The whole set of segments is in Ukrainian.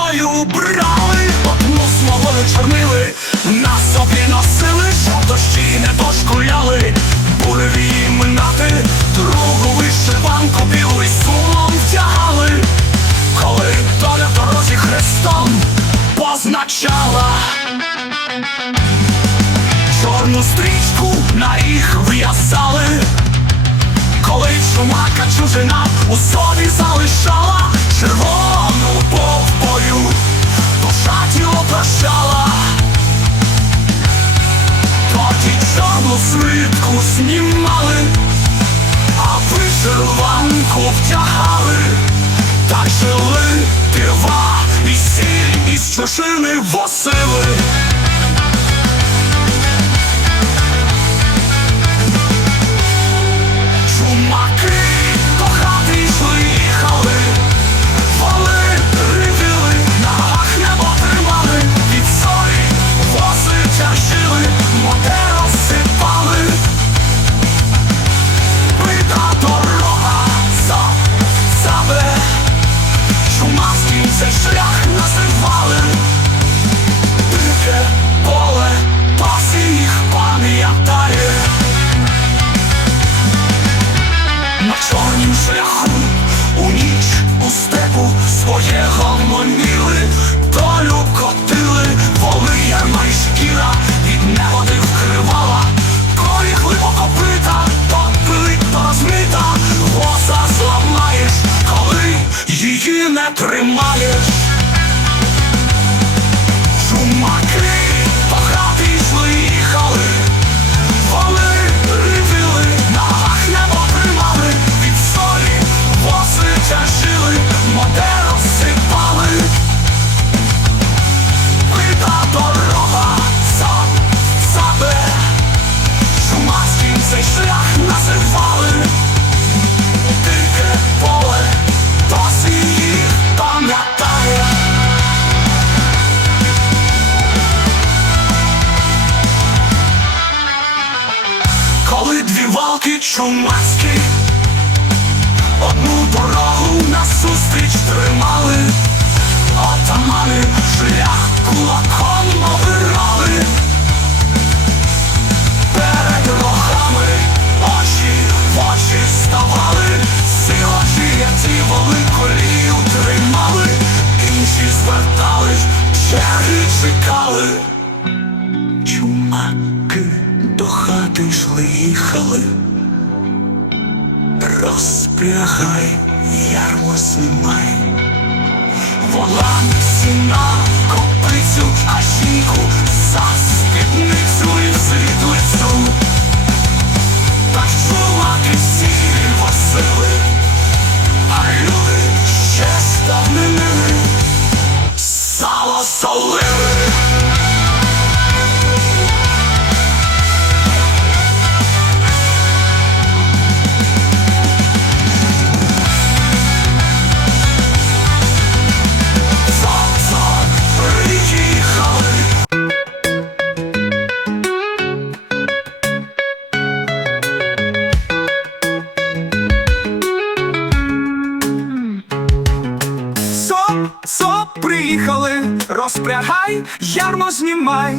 мною брали, одну смолою чорнили, на собі носили, що дощі не дошкуляли, буреві минати, другу вишиванку білий сумом втягали, коли доля дорозі хрестом позначала чорну стрічку на їх в'язали, коли чумака чужина у собі залишала червону знімали, а вишиванку втягали, так жили дива і сіль із чужини восили. Шляху у ніч у степу своє гомоніли, Дві чумацькі. Одну дорогу назустріч тримали, Отамани шлях кулаком обирали, перед рогами очі в очі ставали, силачі ці великолію тримали, інші звертались, черги чекали. Хати йшли, їхали. Розпрягай, ярмо знімай. Волан сіна, копицю, а Соп, приїхали, розпрягай, ярмо знімай,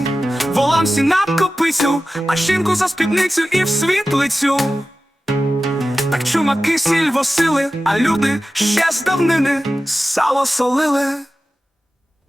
волам сіна копицю, а шинку за спідницю і в світлицю. Так чумаки сіль восили, а люди ще з давнини сало солили.